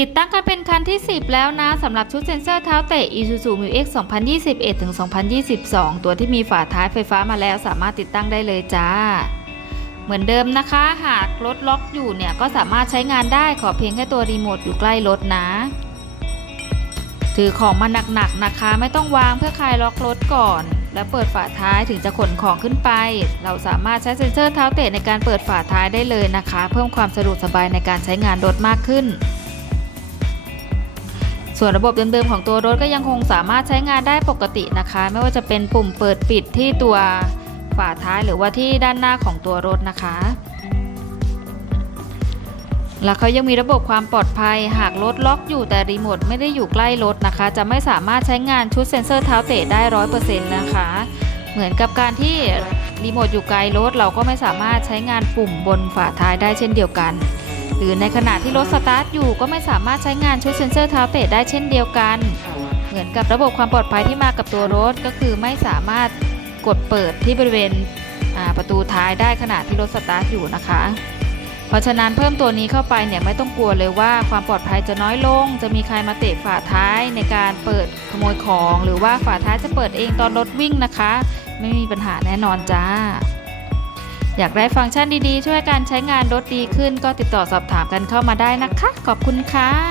ติดตั้งกันเป็นคันที่ 10 แล้วนะสำหรับชุดเซ็นเซอร์เท้าเตะ Isuzu Mu X 2021ถึง2022 ตัวที่มีฝาท้ายไฟฟ้ามาแล้วสามารถติดตั้งได้เลยจ้า เหมือนเดิมนะคะ หากรถล็อกอยู่เนี่ยก็สามารถใช้งานได้ขอเพียงแค่ตัวรีโมทอยู่ใกล้รถนะ ถือของมาหนักๆนะคะ ไม่ต้องวางเพื่อคลายล็อกรถก่อน แล้วเปิดฝาท้ายถึงจะขนของขึ้นไป เราสามารถใช้เซ็นเซอร์เท้าเตะในการเปิดฝาท้ายได้เลยนะคะ เพิ่มความสะดวกสบายในการใช้งานรถมากขึ้น ส่วนระบบเดิมๆของตัวรถก็ยังคงสามารถใช้งานได้ปกตินะคะ ไม่ว่าจะเป็นปุ่มเปิดปิดที่ตัวฝาท้ายหรือว่าที่ด้านหน้าของตัวรถนะคะ แล้วเขายังมีระบบความปลอดภัยหากรถล็อกอยู่แต่รีโมทไม่ได้อยู่ใกล้รถนะคะ จะไม่สามารถใช้งานชุดเซ็นเซอร์เท้าเตะได้ร้อยเปอร์เซ็นต์นะคะ เหมือนกับการที่รีโมทอยู่ไกลรถเราก็ไม่สามารถใช้งานปุ่มบนฝาท้ายได้เช่นเดียวกัน หรือในขณะที่รถสตาร์ทอยู่ก็ไม่สามารถใช้งานชุดเซ็นเซอร์เท้าเตะได้เช่นเดียวกัน เหมือนกับระบบความปลอดภัยที่มากับตัวรถก็คือไม่สามารถกดเปิดที่บริเวณประตูท้ายได้ขณะที่รถสตาร์ทอยู่นะคะ เพราะฉะนั้นเพิ่มตัวนี้เข้าไปเนี่ยไม่ต้องกลัวเลยว่าความปลอดภัยจะน้อยลง จะมีใครมาเตะฝาท้ายในการเปิดขโมยของ หรือว่าฝาท้ายจะเปิดเองตอนรถวิ่งนะคะ ไม่มีปัญหาแน่นอนจ้า อยากได้ฟังก์ชันดีๆ ช่วยการใช้งานรถดีขึ้น ก็ติดต่อสอบถามกันเข้ามาได้นะคะ ขอบคุณค่ะ